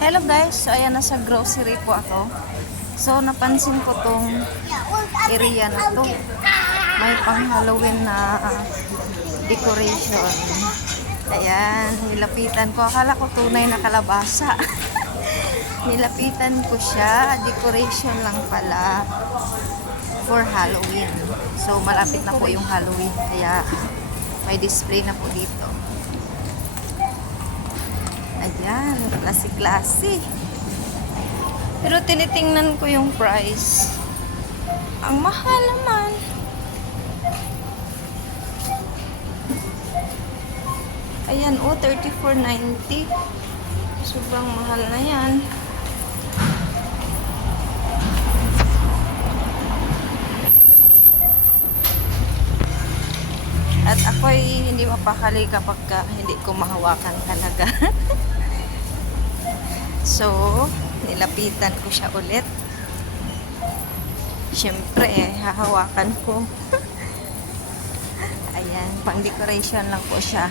Hello guys, so ayan, nasa grocery po ako. So napansin ko tong area na to. May pang Halloween na decoration. Ayan, nilapitan ko. Akala ko tunay na kalabasa. Nilapitan ko siya. Decoration lang pala for Halloween. So malapit na po yung Halloween. Kaya may display na po dito. Ayan, klase-klase. Pero tinitingnan ko yung price. Ang mahal naman. Ayan, oh, 34.90. Sobrang mahal na yan. At ako'y hindi mapakali kapag hindi ko mahawakan talaga. So, nilapitan ko siya ulit. Siyempre, hahawakan ko. Ayan, pang decoration lang po siya.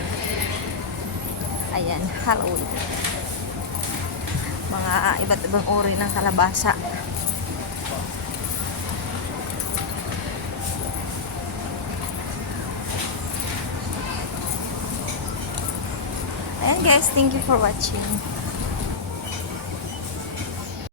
Ayan, Halloween. Mga iba't ibang uri ng kalabasa. Ayan guys, thank you for watching.